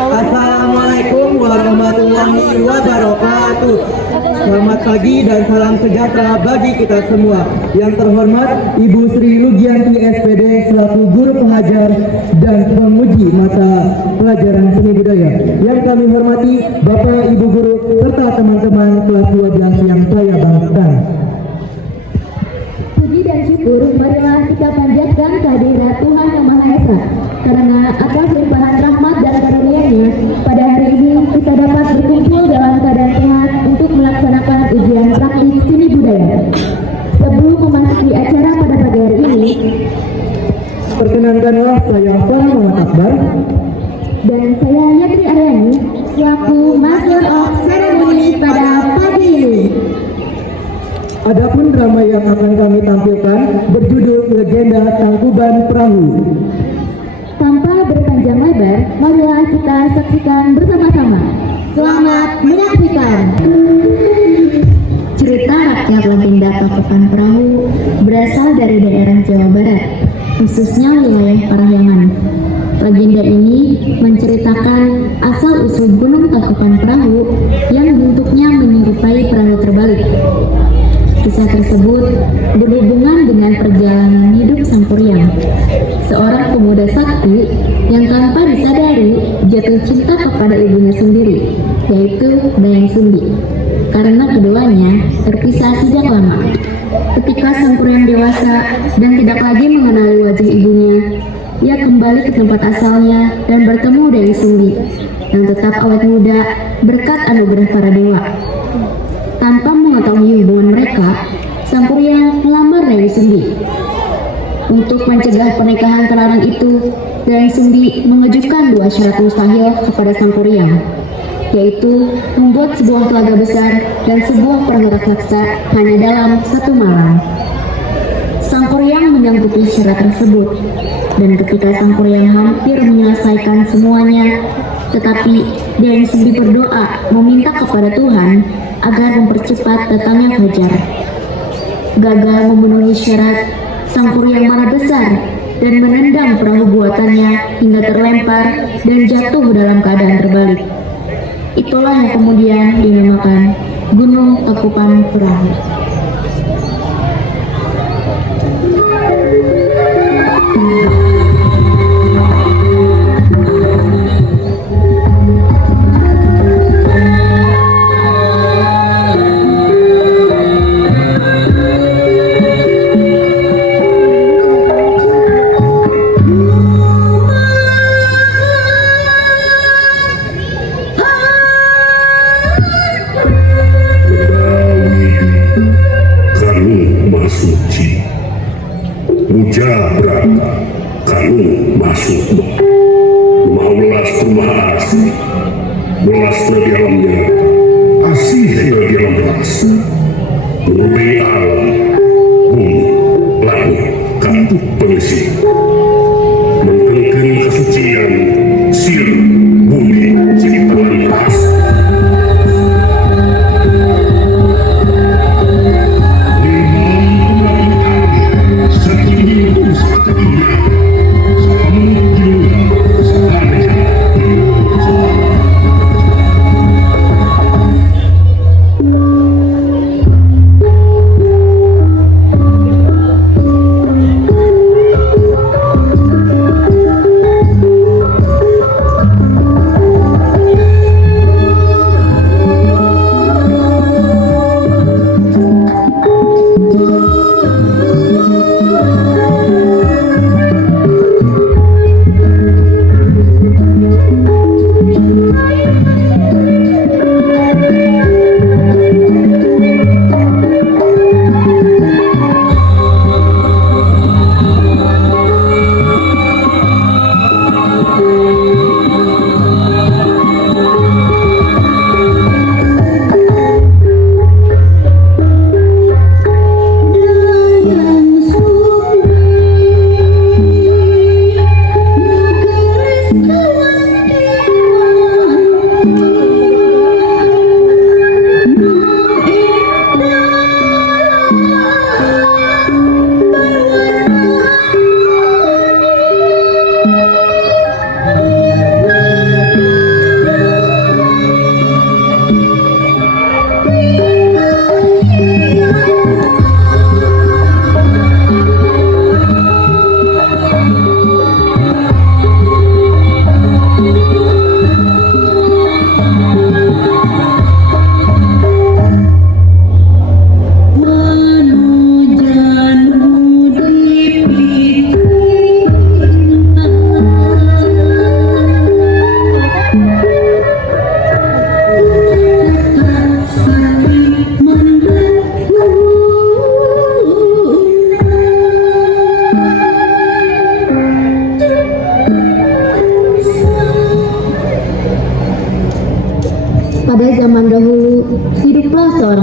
Assalamualaikum warahmatullahi wabarakatuh. Selamat pagi dan salam sejahtera bagi kita semua. Yang terhormat Ibu Sri Lugianti SPD selaku guru pengajar dan penguji mata pelajaran seni budaya. Yang kami hormati Bapak Ibu guru serta teman-teman kelas 12 yang saya banggakan. Puji dan syukur marilah kita panjatkan kehadirat Tuhan Yang Maha Esa, karena atas limpahan rahmat dan karunia-Nya pada hari ini kita dapat berkumpul dalam keadaan sehat untuk melaksanakan ujian praktik seni budaya. Sebelum memasuki acara pada pagi hari ini, perkenankanlah saya Farah Muhammad Akbar dan saya Yatri Aryani selaku Master of Ceremony pada pagi ini. Adapun drama yang akan kami tampilkan berjudul Legenda Tangkuban Perahu. Tanpa berpanjang lebar, marilah kita saksikan bersama-sama. Selamat menyaksikan. Cerita rakyat legenda Tangkuban Perahu berasal dari daerah Jawa Barat, khususnya wilayah Parahyangan. Legenda ini menceritakan asal-usul Gunung Tangkuban Perahu yang bentuknya menyerupai perahu terbalik. Kisah tersebut berhubungan dengan perjalanan hidup Sang Kuryang, seorang pemuda sakti yang tanpa disadari jatuh cinta kepada ibunya sendiri, yaitu Dayang Sumbi. Karena keduanya terpisah sejak lama. Ketika Sang Kuryang dewasa dan tidak lagi mengenali wajah ibunya, ia kembali ke tempat asalnya dan bertemu Dayang Sumbi yang tetap awet muda berkat anugerah para dewa. Tanpa mengetahui hubungan mereka, Sang Kuryang melamar Dayang Sumbi. Untuk mencegah pernikahan terlarang itu, Dayang Sumbi mengajukan dua syarat mustahil kepada Sang Kuryang, yaitu membuat sebuah telaga besar dan sebuah perahu raksasa hanya dalam satu malam. Sang Kuryang menyanggupi syarat tersebut, dan ketika Sang Kuryang hampir menyelesaikan semuanya, tetapi Dayang Sumbi berdoa meminta kepada Tuhan agar mempercepat datangnya fajar. Gagal memenuhi syarat, Sang Kuryang marah besar dan menendang perahu buatannya hingga terlempar dan jatuh dalam keadaan terbalik. Itulah yang kemudian dinamakan Gunung Tangkuban Perahu.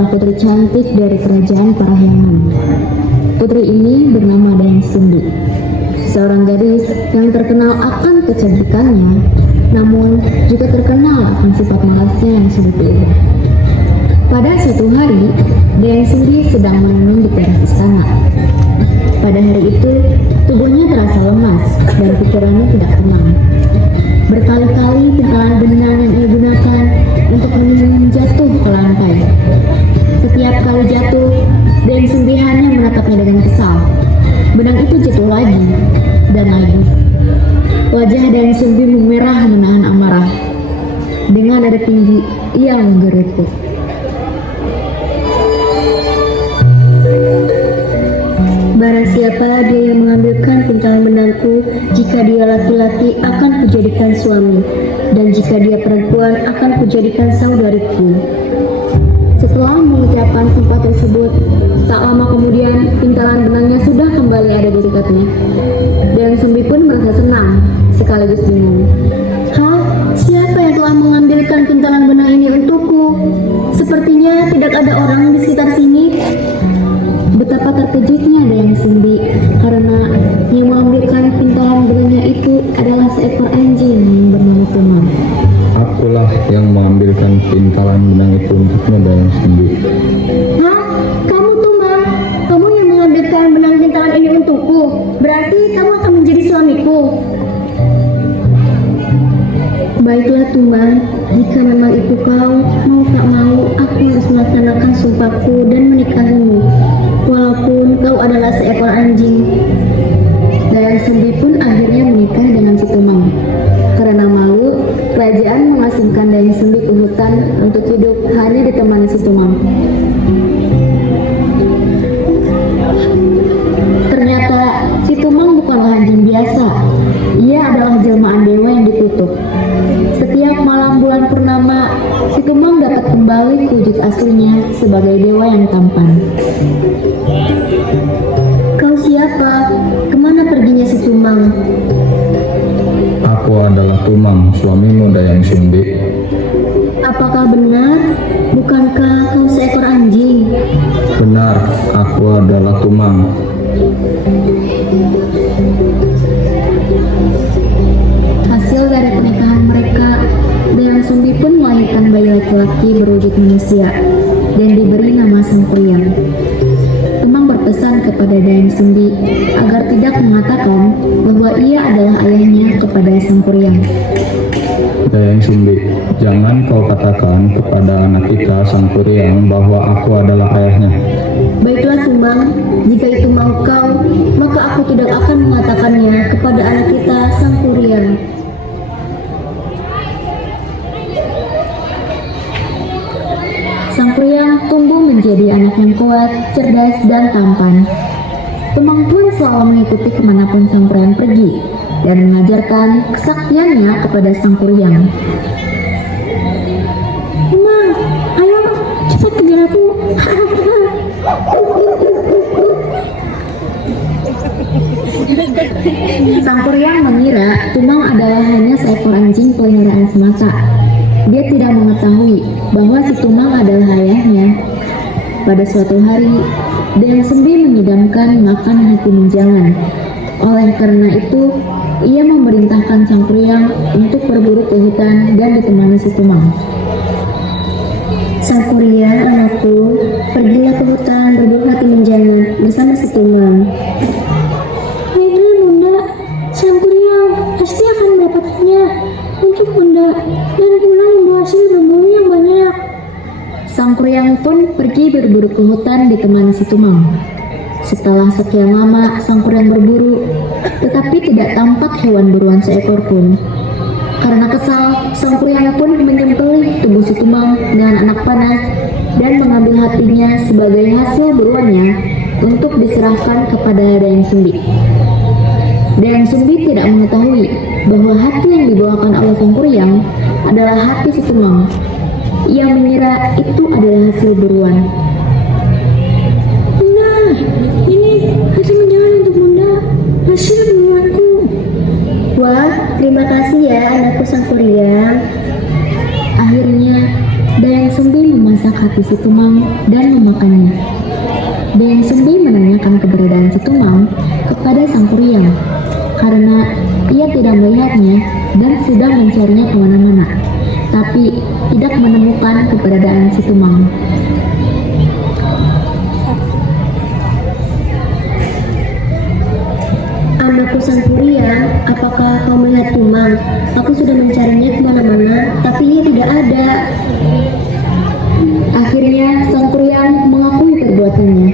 adalah putri cantik dari kerajaan Parahyangan. Putri ini bernama Dayang Sumbi, seorang gadis yang terkenal akan kecantikannya, namun juga terkenal akan sifat malasnya yang sulit diubah. Pada suatu hari, Dayang Sumbi sedang merenung di teras istana. Pada hari itu, tubuhnya terasa lemas dan pikirannya tidak tenang. Berkali-kali pintalan benang yang ia gunakan untuk menenun jatuh ke lantai. Setiap kali jatuh, Dayang Sumbi hanya menatapnya dengan kesal. Benang itu jatuh lagi dan lagi. Wajah Dayang Sumbi memerah menahan amarah. Dengan nada tinggi, ia menggerutu. Barang siapa dia yang mengambilkan pintalan benangku, jika dia laki-laki akan kujadikan suami, dan jika dia perempuan akan kujadikan saudariku. Setelah mengucapkan sumpah tersebut, tak lama kemudian pintalan benangnya sudah kembali ada di dekatnya. Dayang Sumbi pun merasa senang, sekaligus bingung. Hah? Siapa yang telah mengambilkan pintalan benang ini untukku? Sepertinya tidak ada orang di sekitar sini. Betapa terkejutnya Dayang Sumbi karena yang mengambilkan pintalan benangnya itu adalah seekor anjing yang bernama Tumang. Akulah yang mengambilkan pintalan benang itu untukmu, Dayang Sumbi. Hah? Kamu Tumang? Kamu yang mengambilkan benang pintalan ini untukku? Berarti kamu akan menjadi suamiku. Baiklah Tumang, jika memang itu kau, mau tak mau aku harus melaksanakan sumpahku dan menikahimu. Walaupun kau adalah seekor anjing. Dayang Sumbi pun akhirnya menikah dengan si Tumang. Karena malu, kerajaan mengasingkan Dayang Sumbi ke hutan untuk hidup hanya ditemani si Tumang. Ternyata si Tumang bukanlah anjing biasa. Ia adalah jelmaan dewa yang dikutuk. Setiap malam bulan purnama, si Tumang dapat kembali ke wujud aslinya sebagai dewa yang tampan. Kau siapa? Kemana perginya si Tumang? Aku adalah Tumang, suamimu, Dayang Sumbi. Apakah benar? Bukankah kau seekor anjing? Benar, aku adalah Tumang. Hasil dari pernikahan mereka, Dayang Sumbi pun melahirkan bayi laki-laki berwujud manusia dan diberi nama Sangkuriang. Tumang berpesan kepada Dayang Sumbi agar tidak mengatakan bahwa ia adalah ayahnya kepada Sangkuriang. Dayang Sumbi, jangan kau katakan kepada anak kita Sangkuriang bahwa aku adalah ayahnya. Baiklah Tumang, jika itu mau kau, maka aku tidak akan mengatakannya kepada anak kita Sangkuriang. Sangkuriang tumbuh menjadi anak yang kuat, cerdas, dan tampan. Tumang pun selalu mengikuti kemanapun Sangkuriang pergi dan mengajarkan kesaktiannya kepada Sangkuriang. Tumang, ayo cepat kejar aku. Sangkuriang mengira Tumang adalah hanya seekor anjing peliharaan semata. Dia tidak mengetahui bahwa si Tumang adalah ayahnya. Pada suatu hari, Dayang Sumbi mengidamkan makan hati menjangan. Oleh karena itu, ia memerintahkan Sangkuriang untuk berburu ke hutan dan ditemani si Tumang. Sangkuriang, anakku, pergilah ke hutan berburu hati menjangan bersama si Tumang. Baiklah Bunda, Sangkuriang pasti akan mendapatkannya untuk Bunda dan pulang membawa hasil berburu yang banyak. Sangkuriang pun pergi berburu ke hutan ditemani si Tumang. Setelah sekian lama Sangkuriang berburu, tetapi tidak tampak hewan buruan seekor pun. Karena kesal, Sangkuriang pun menyembelih tubuh si Tumang dengan anak panah dan mengambil hatinya sebagai hasil buruannya untuk diserahkan kepada Dayang Sumbi. Dayang Sumbi tidak mengetahui bahwa hati yang dibawakan oleh Sangkuriang adalah hati si Tumang. Ia mengira itu adalah hasil buruan. Nah, ini hasil menjangan untuk Bunda, hasil buruanku. Wah, terima kasih ya anakku Sangkuriang. Akhirnya, Dayang Sumbi memasak hati si Tumang dan memakannya. Dayang Sumbi menanyakan keberadaan si Tumang kepada Sang Kuryang karena ia tidak melihatnya dan sudah mencarinya kemana-mana, tapi tidak menemukan keberadaan si Tumang. Anakku Sang Kuryang, apakah kau melihat Tumang? Aku sudah mencarinya kemana-mana, tapi ia tidak ada. Akhirnya Sang Kuryang mengakui perbuatannya.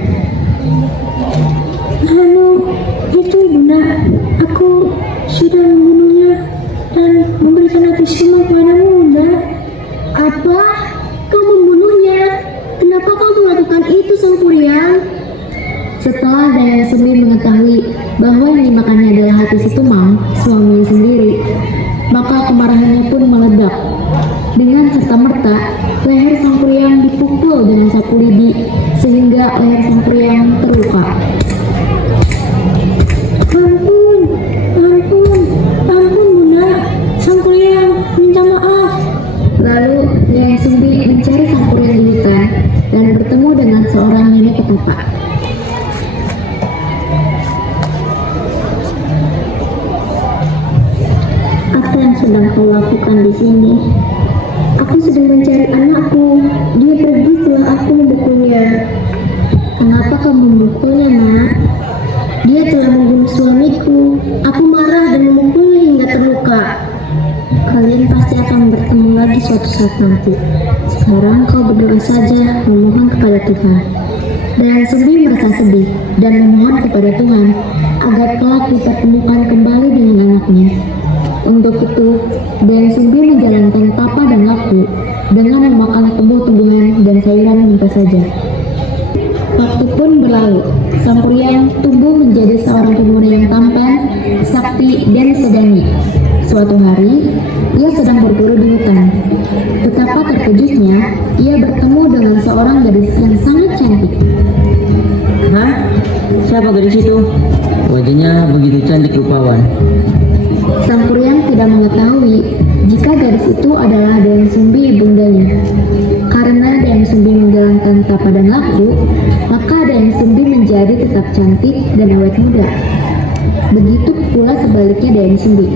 Itu Bunda, aku sudah membunuhnya dan memberikan hati Tumang kepadamu, Bunda. Apa? Kau membunuhnya? Kenapa kau melakukan itu, Sang Kuryang? Setelah Dayang Sumbi mengetahui bahwa yang dimakannya adalah hati si Tumang, suaminya sendiri, maka kemarahannya pun meledak. Dengan serta-merta, leher Sang Kuryang dipukul dengan sapu lidi sehingga leher Sang Kuryang terluka. Ampun Bunda, Sang Kuryang minta maaf. Lalu Dayang Sumbi mencari Sang Kuryang di hutan dan bertemu dengan seorang nenek petapa. Apa yang sedang kau lakukan di sini? Aku sedang mencari anakku. Dia pergi setelah aku membukulnya. Kenapa kamu memukulnya, Nak? Dia telah membunuh suamiku. Aku marah dan memukulnya hingga terluka. Kalian pasti akan bertemu lagi suatu saat nanti. Sekarang kau berdoa saja, memohon kepada Tuhan. Dayang Sumbi merasa sedih dan memohon kepada Tuhan agar kelak dipertemukan kembali dengan anaknya. Untuk itu, Dayang Sumbi menjalankan tapa dan laku dengan memakan tumbuh-tumbuhan dan sayuran apa saja. Waktu pun berlalu, Sang Kuryang tumbuh menjadi seorang pemuda yang tampan, sakti, dan sedani. Suatu hari, ia sedang berburu di hutan. Betapa terkejutnya, ia bertemu dengan seorang gadis yang sangat cantik. Hah? Siapa gadis itu? Wajahnya begitu cantik rupawan. Sang Kuryang tidak mengetahui jika gadis itu adalah Dayang Sumbi ibundanya. Karena Dayang Sumbi menjalankan tapa dan laku, maka Dayang Sumbi menjadi tetap cantik dan awet muda. Begitu pula sebaliknya Dayang Sumbi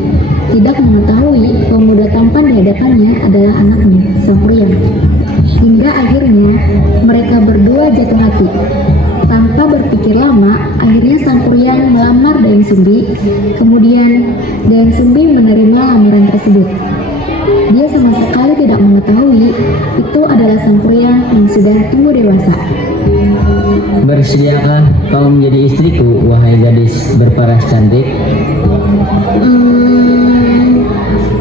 tidak mengetahui pemuda tampan di hadapannya adalah anaknya, Sang Kuryang. Hingga akhirnya mereka berdua jatuh hati. Tanpa berpikir lama, akhirnya Sang Kuryang melamar Dayang Sumbi. Kemudian Dayang Sumbi menerima lamaran tersebut. Dia sama sekali tidak mengetahui itu adalah Sang Kuryang yang sudah tumbuh dewasa. Bersediakah kau menjadi istriku, wahai gadis berparas cantik?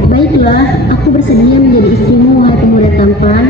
Baiklah, aku bersedia menjadi istrimu, wahai pemuda tampan.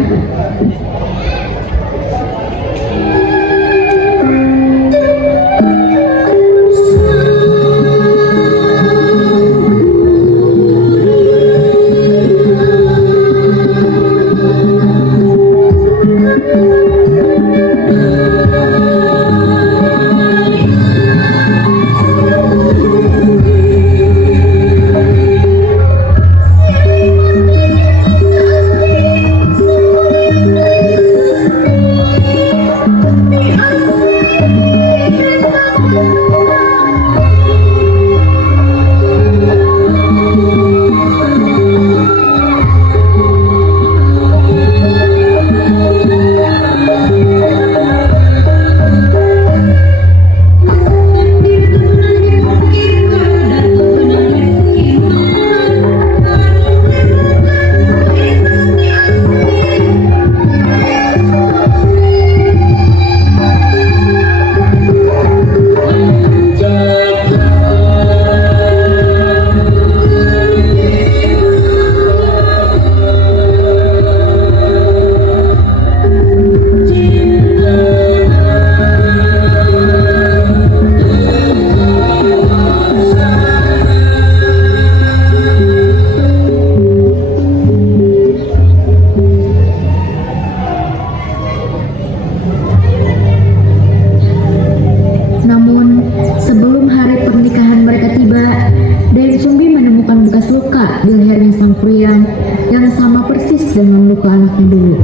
Sang Kuryang yang sama persis dengan luka anaknya dulu.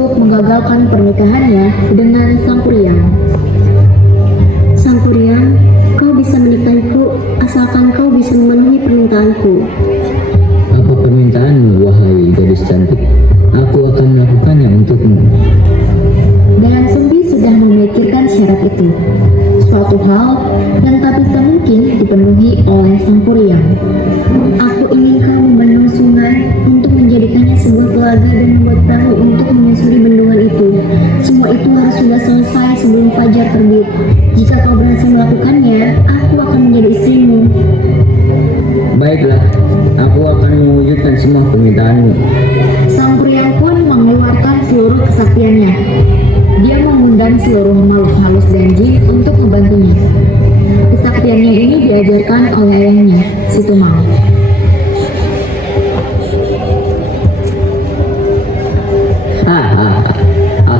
untuk menggagalkan pernikahannya dengan Sang Kuryang. Sang Kuryang, kau bisa menikahiku asalkan kau bisa memenuhi permintaanku. Apa permintaanmu, wahai gadis cantik? Aku akan melakukannya untukmu. Dayang Sumbi sudah memikirkan syarat itu, suatu hal yang tak bisa mungkin dipenuhi oleh Sang Kuryang. Aku ingin kau membendung sungai untuk menjadikannya sebuah telaga dan membuat perahu untuk menyusuri bendungan itu. Semua itu harus sudah selesai sebelum fajar terbit. Jika kau berhasil melakukannya, aku akan menjadi istrimu. Baiklah, aku akan mewujudkan semua permintaanmu. Sang Kuryang pun mengeluarkan seluruh kesaktiannya. Dia mengundang seluruh makhluk halus dan jin untuk membantunya. Kesaktiannya ini diajarkan oleh ayahnya, si Tumang.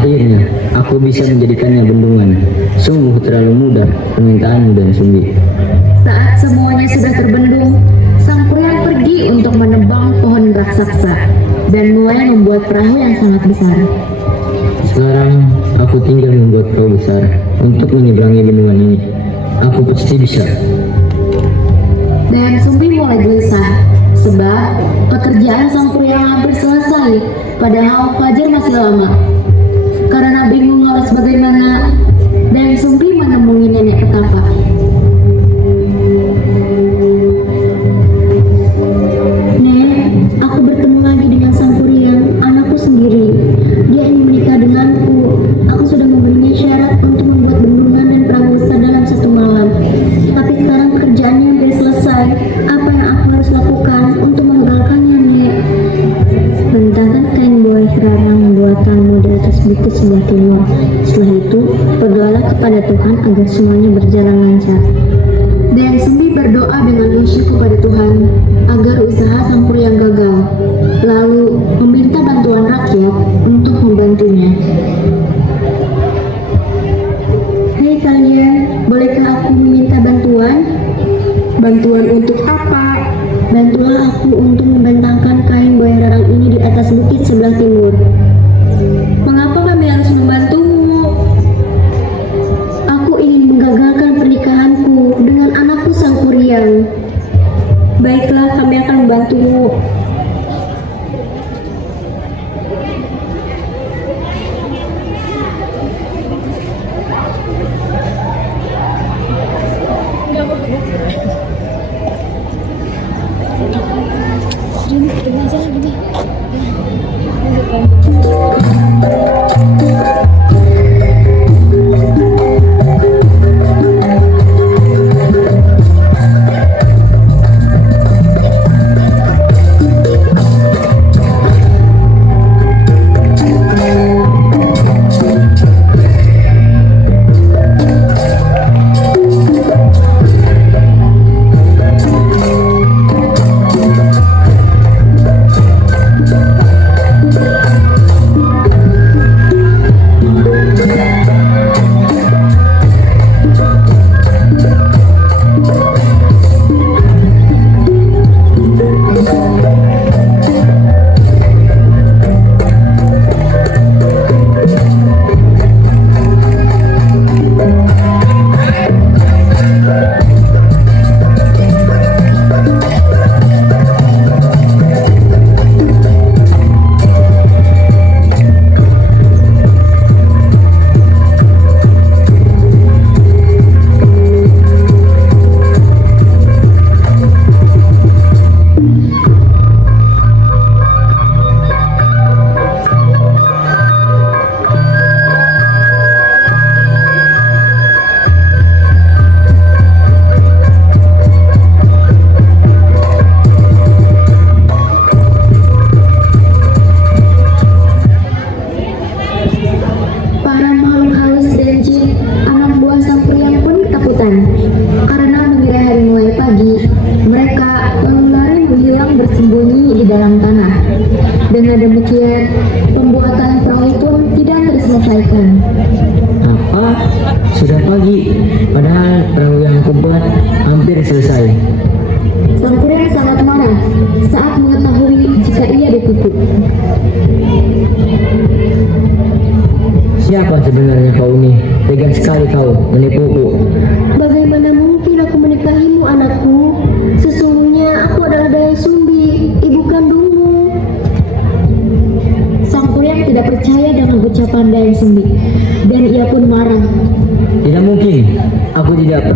Akhirnya, aku bisa menjadikannya bendungan. Sungguh terlalu mudah permintaanmu, dan Sumbi. Saat semuanya sudah terbendung, Sang Kuryang pergi untuk menebang pohon raksasa dan mulai membuat perahu yang sangat besar. Sekarang, aku tinggal membuat perahu besar untuk menyeberangi bendungan ini. Aku pasti bisa. Dan Sumbi mulai gelisah, sebab pekerjaan Sang Kuryang hampir selesai, padahal fajar masih lama. Karena bingung harus bagaimana, dan Sumbi menemui nenek petapa. Nek, aku bertemu lagi dengan Sang Kuryang, anakku sendiri. Dia ingin menikah denganku. Aku sudah memberinya syarat untuk membuat bendungan dan perahu besar dalam satu malam. Tapi sekarang pekerjaannya hampir selesai. Apa yang aku harus lakukan untuk menggagalkannya, Nek? Bentangkan kain buah rarang buatanmu di atas bukit sebelah timur. Setelah itu, berdoalah kepada Tuhan agar semuanya berjalan lancar. Dan Sumbi berdoa dengan khusyuk kepada Tuhan agar usaha Sang Kuryang gagal, lalu meminta bantuan rakyat untuk membantunya. Hai kalian, bolehkah aku meminta bantuan? Bantuan untuk apa? Bantulah aku untuk membentangkan kain buah rarang ini di atas bukit sebelah timur. Mengapa kami harus membantumu? Aku ingin menggagalkan pernikahanku dengan anakku Sang Kuryang. Baiklah, kami akan membantumu. Gini, aja gini.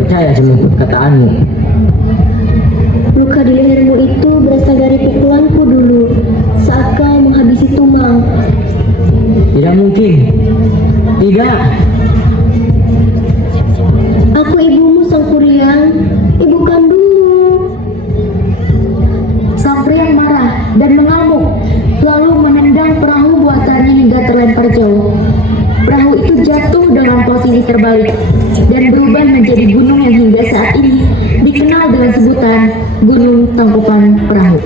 percaya semua perkataanmu. Luka di lehermu itu berasal dari pukulanku dulu saat kau menghabisi Tumang. Tidak mungkin. Tidak. Aku ibumu, Sang Kuryang, ibu kandungmu. Sang Priang marah dan mengamuk, lalu menendang perahu buatannya hingga terlempar jauh. Perahu itu jatuh dengan posisi terbalik dan berubah menjadi gunung yang hingga saat ini dikenal dengan sebutan Gunung Tangkupan Perahu.